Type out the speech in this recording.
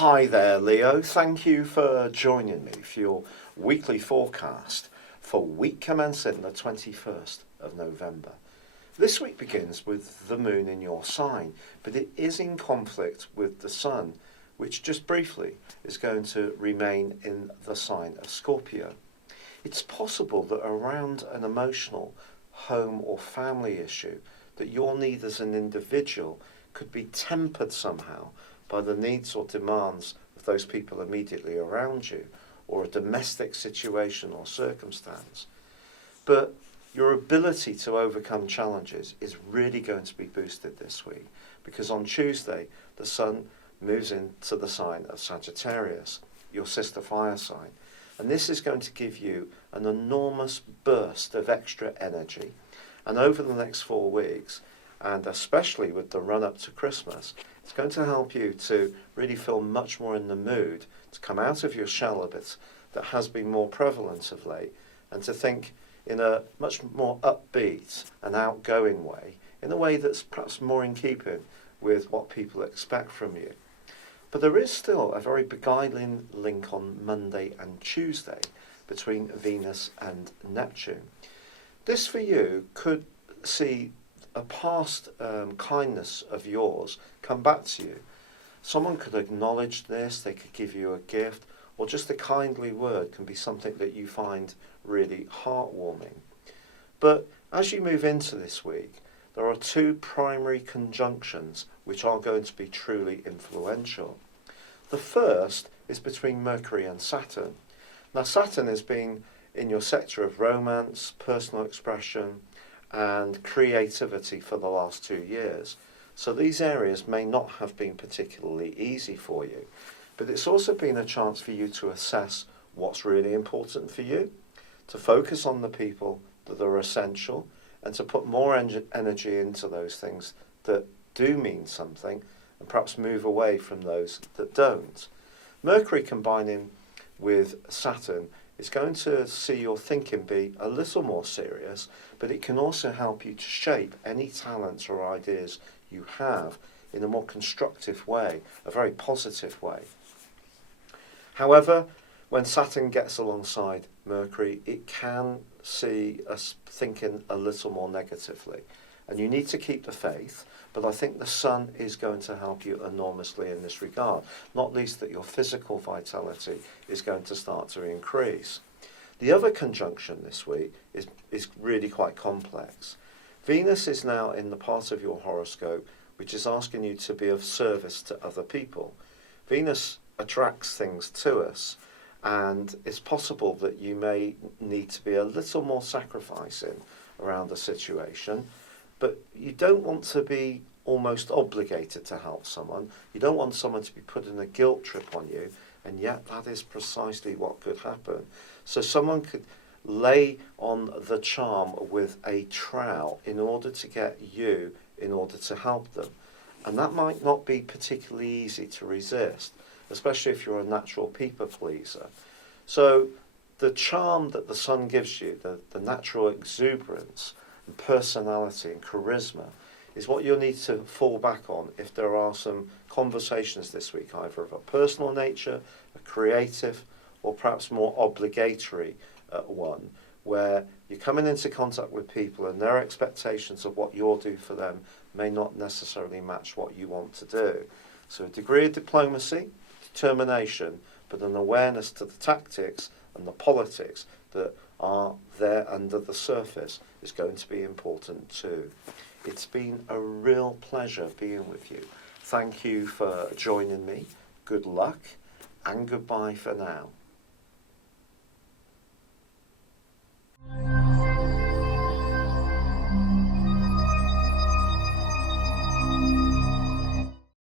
Hi there, Leo. Thank you for joining me for your weekly forecast for week commencing the 21st of November. This week begins with the moon in your sign, but it is in conflict with the sun, which just briefly is going to remain in the sign of Scorpio. It's possible that around an emotional home or family issue that your need as an individual could be tempered somehow by the needs or demands of those people immediately around you, or a domestic situation or circumstance. But your ability to overcome challenges is really going to be boosted this week, because on Tuesday the sun moves into the sign of Sagittarius, your sister fire sign, and this is going to give you an enormous burst of extra energy. And over the next 4 weeks, and especially with the run up to Christmas, it's going to help you to really feel much more in the mood to come out of your shell a bit that has been more prevalent of late, and to think in a much more upbeat and outgoing way, in a way that's perhaps more in keeping with what people expect from you. But there is still a very beguiling link on Monday and Tuesday between Venus and Neptune. This for you could see a past kindness of yours come back to you. Someone could acknowledge this, they could give you a gift, or just a kindly word can be something that you find really heartwarming. But as you move into this week, there are 2 primary conjunctions which are going to be truly influential. The first is between Mercury and Saturn. Now, Saturn has been in your sector of romance, personal expression, and creativity for the last 2 years. So these areas may not have been particularly easy for you, but it's also been a chance for you to assess what's really important for you, to focus on the people that are essential, and to put more energy into those things that do mean something, and perhaps move away from those that don't. Mercury combining with Saturn is going to see your thinking be a little more serious, but it can also help you to shape any talents or ideas you have in a more constructive way, a very positive way. However, when Saturn gets alongside Mercury, it can see us thinking a little more negatively. And you need to keep the faith, but I think the sun is going to help you enormously in this regard, not least that your physical vitality is going to start to increase. The other conjunction this week is really quite complex. Venus is now in the part of your horoscope which is asking you to be of service to other people. Venus attracts things to us, and it's possible that you may need to be a little more sacrificing around a situation, but you don't want to be almost obligated to help someone. You don't want someone to be putting a guilt trip on you, and yet that is precisely what could happen. So someone could lay on the charm with a trowel in order to get you in order to help them. And that might not be particularly easy to resist, especially if you're a natural people pleaser. So the charm that the sun gives you, the natural exuberance and personality and charisma, is what you'll need to fall back on if there are some conversations this week, either of a personal nature, a creative, or perhaps more obligatory one, where you're coming into contact with people and their expectations of what you'll do for them may not necessarily match what you want to do. So a degree of diplomacy, determination, but an awareness to the tactics and the politics that are there under the surface is going to be important too. It's been a real pleasure being with you. Thank you for joining me. Good luck and goodbye for now.